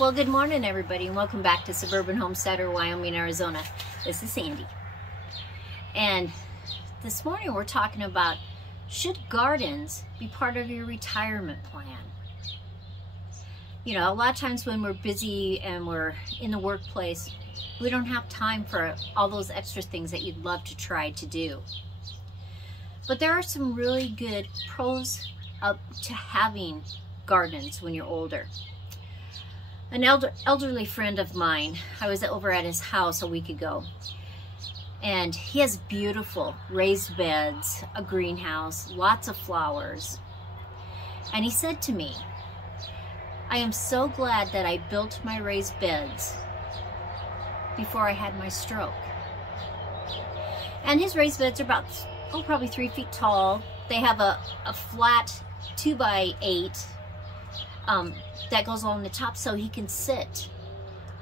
Well, good morning, everybody, and welcome back to Suburban Homesteader, Wyoming, Arizona. This is Sandy. And this morning we're talking about, should gardens be part of your retirement plan? You know, a lot of times when we're busy and we're in the workplace, we don't have time for all those extra things that you'd love to try to do. But there are some really good pros up to having gardens when you're older. An elderly friend of mine, I was over at his house a week ago, and he has beautiful raised beds, a greenhouse, lots of flowers. And he said to me, I am so glad that I built my raised beds before I had my stroke. And his raised beds are about, probably 3 feet tall. They have a flat 2x8 that goes along the top so he can sit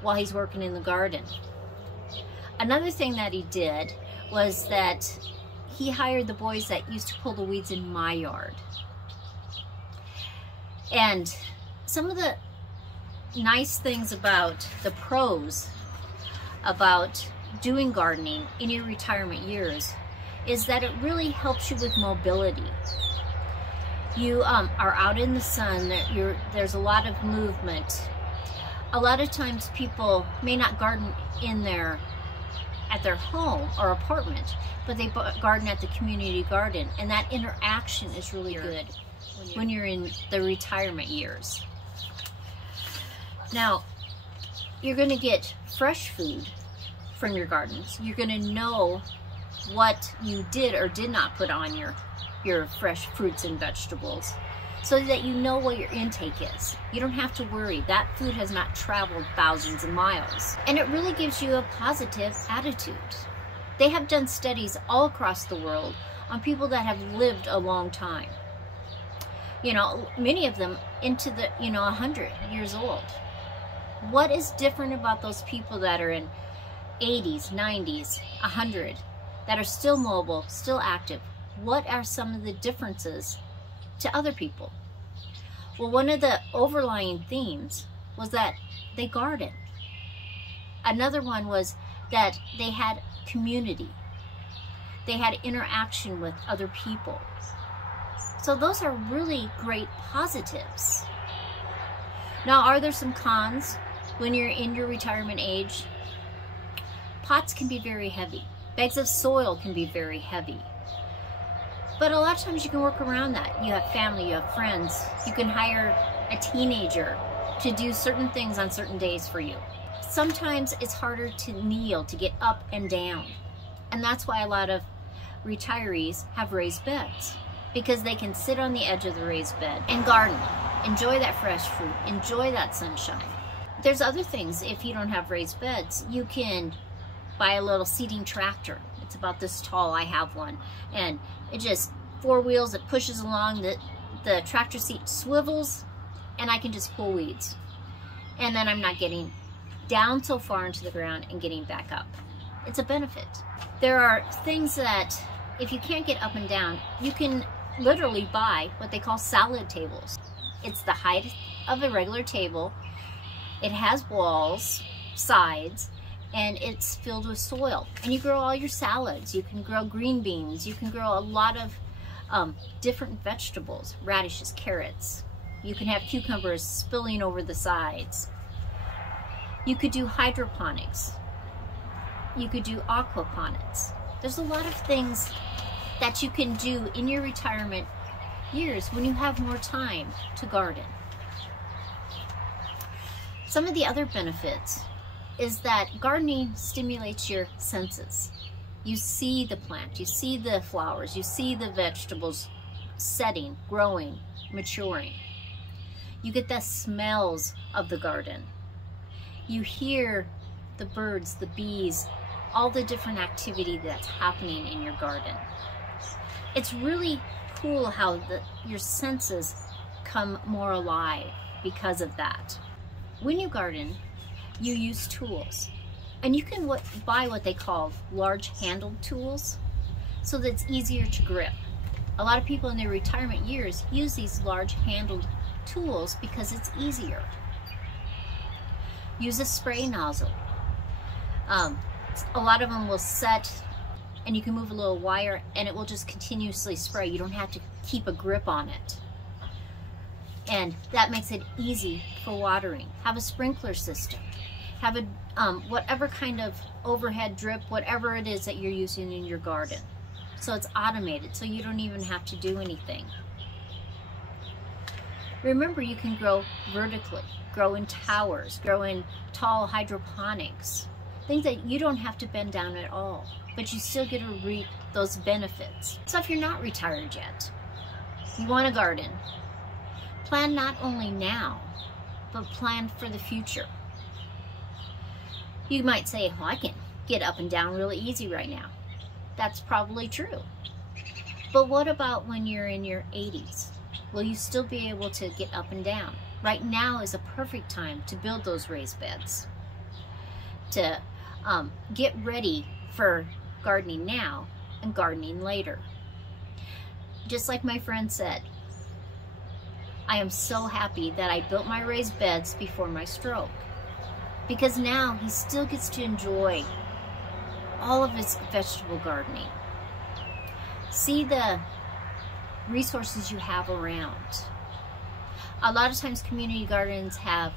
while he's working in the garden. Another thing that he did was that he hired the boys that used to pull the weeds in my yard. And some of the nice things about the pros about doing gardening in your retirement years is that it really helps you with mobility. You are out in the sun, there's a lot of movement. A lot of times people may not garden at their home or apartment, but they garden at the community garden, and that interaction is really good when you're in the retirement years. Now, you're gonna get fresh food from your gardens. You're gonna know what you did or did not put on your fresh fruits and vegetables, so that you know what your intake is. You don't have to worry. That food has not traveled thousands of miles. And it really gives you a positive attitude. They have done studies all across the world on people that have lived a long time. You know, many of them into the, 100 years old. What is different about those people that are in 80s, 90s, 100, that are still mobile, still active? What are some of the differences to other people? Well, one of the overlying themes was that they garden. Another one was that they had community. They had interaction with other people. So those are really great positives. Now, are there some cons when you're in your retirement age? Pots can be very heavy. Bags of soil can be very heavy. But a lot of times you can work around that. You have family, you have friends. You can hire a teenager to do certain things on certain days for you. Sometimes it's harder to kneel, to get up and down. And that's why a lot of retirees have raised beds, because they can sit on the edge of the raised bed and garden. Enjoy that fresh fruit, enjoy that sunshine. There's other things. If you don't have raised beds, you can buy a little seeding tractor. It's about this tall. I have one, and it just 4 wheels. It pushes along, the tractor seat swivels, and I can just pull weeds, and then I'm not getting down so far into the ground and getting back up. It's a benefit. There are things that if you can't get up and down, you can literally buy what they call salad tables. It's the height of a regular table. It has walls, sides, and it's filled with soil. And you grow all your salads. You can grow green beans. You can grow a lot of different vegetables, radishes, carrots. You can have cucumbers spilling over the sides. You could do hydroponics. You could do aquaponics. There's a lot of things that you can do in your retirement years when you have more time to garden. Some of the other benefits is that gardening stimulates your senses. You see the plant, you see the flowers, you see the vegetables setting, growing, maturing. You get the smells of the garden. You hear the birds, the bees, all the different activity that's happening in your garden. It's really cool how your senses come more alive because of that. When you garden, you use tools, and you can buy what they call large handled tools so that it's easier to grip. A lot of people in their retirement years use these large handled tools because it's easier. Use a spray nozzle. A lot of them will set, and you can move a little wire and it will just continuously spray. You don't have to keep a grip on it. And that makes it easy for watering. Have a sprinkler system. Have a whatever kind of overhead drip, whatever it is that you're using in your garden. So it's automated, so you don't even have to do anything. Remember, you can grow vertically, grow in towers, grow in tall hydroponics, things that you don't have to bend down at all, but you still get to reap those benefits. So if you're not retired yet, you want a garden, plan not only now, but plan for the future. You might say, well, I can get up and down really easy right now. That's probably true. But what about when you're in your 80s? Will you still be able to get up and down? Right now is a perfect time to build those raised beds, to get ready for gardening now and gardening later. Just like my friend said, I am so happy that I built my raised beds before my stroke, because now he still gets to enjoy all of his vegetable gardening. See the resources you have around. A lot of times community gardens have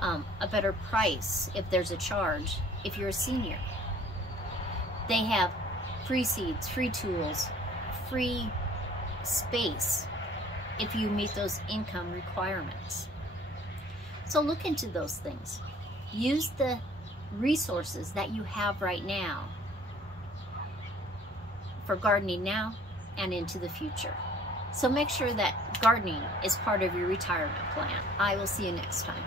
a better price if there's a charge if you're a senior. They have free seeds, free tools, free space if you meet those income requirements. So look into those things. Use the resources that you have right now for gardening now and into the future. So make sure that gardening is part of your retirement plan. I will see you next time.